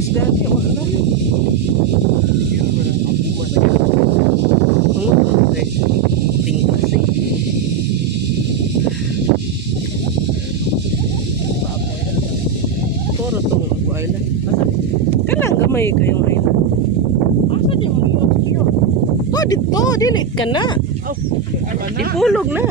taas gani wala. Okay. Tingkas eh. Toro tong ako island. Kanang gamay kayong island. Asa di mo iyo? Oh, dito, dilit ka na. Oh, ano na? Ipulog na.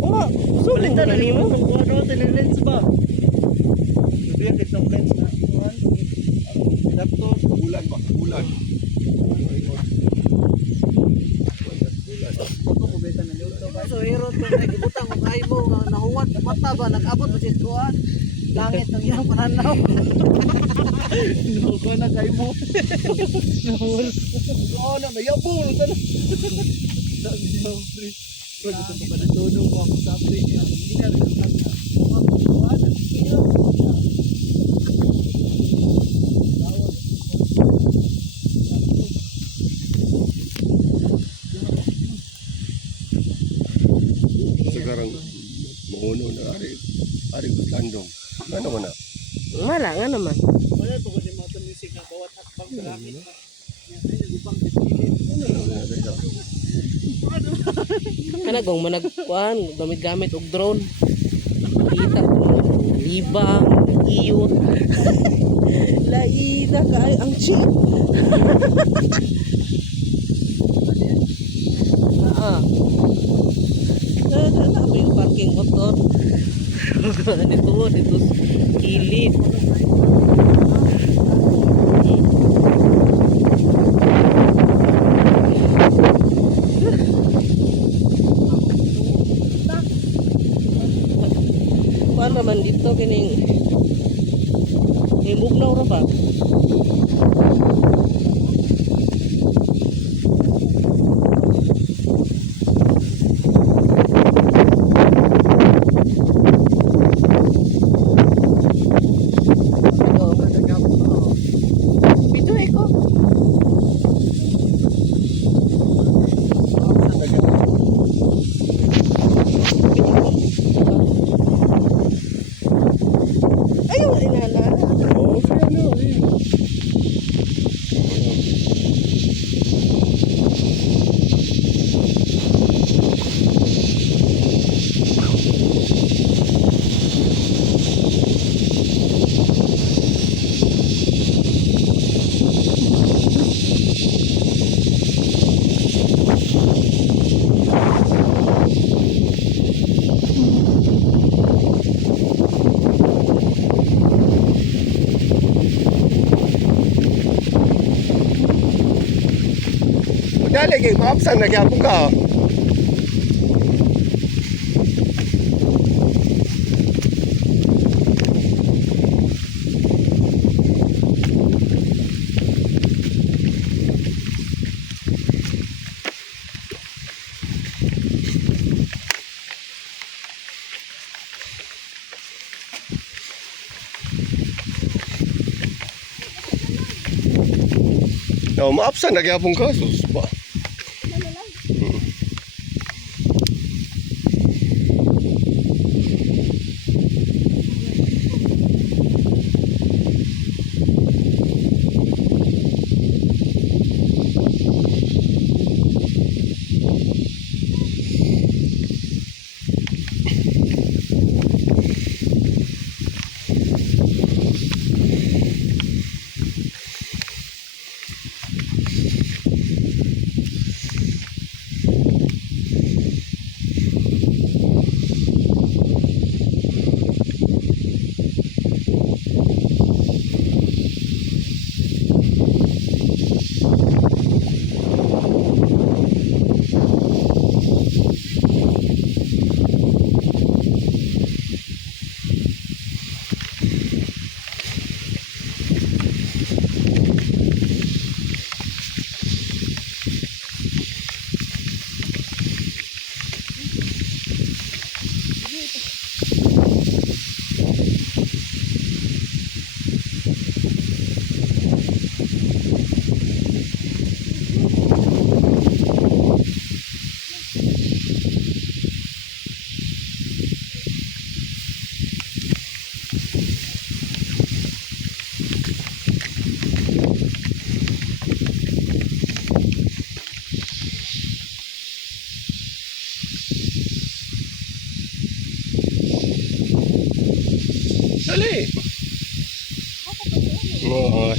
Oh, sulit na nimo. Ano lens ba? Sabihan kitong lens na. Adaptor bulan ba? Bulan. So hero to ay gibutang og ay mo nahuwat mata ba nag-abot ba si kuan? Langit ang iyang pananaw. Ko na kay mo. Oh na mayabol ta. Bro, gusto pa natunog mo ako sa update niya. Hindi na rin ang sekarang menguno na ari gustandong. Ano man na? Wala nga naman. wala po kasi mga music na bawat hakbang gamit pa. Yan ay nagipang dipilin. Kanagong managkuan, gamit-gamit og drone. Kita ko libang, iyot. Laida ka ay ang chi. Na may parking motor. Dito kilid. Kuan naman dito kining bugnaw ra ba? Bito ko. Ayaw inana. Oh, ano eh. Dali kay maapsan na gyapon ka. No, maapsan na gyapon ka. Sus ba.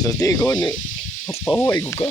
Sa tigon. Pahuway ko ka.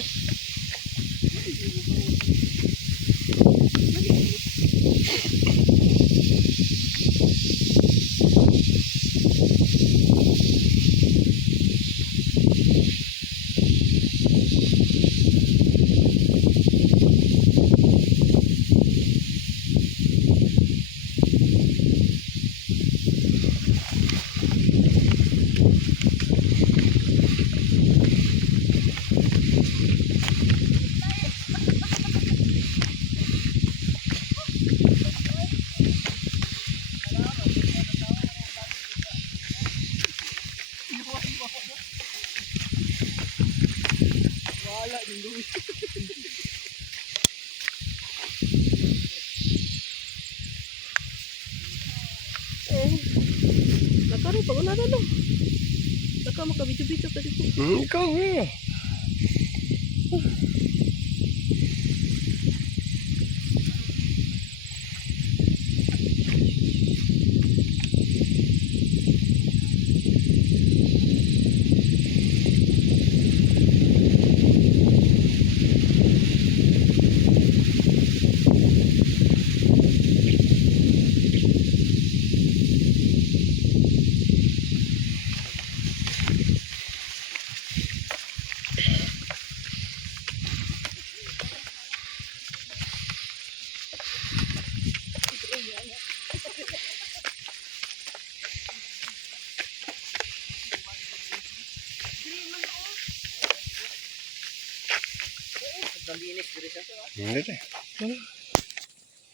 Nakaroon pag wala na no. Naka makabidyo-bidyo ka dito. Ikaw nga. Linis diri sa. Hindi tayo.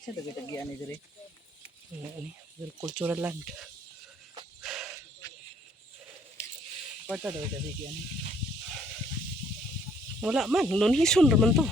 Sa dagdag-dagian ni diri. Cultural land. Kwarta daw sa diyan. Wala man, non hison raman to.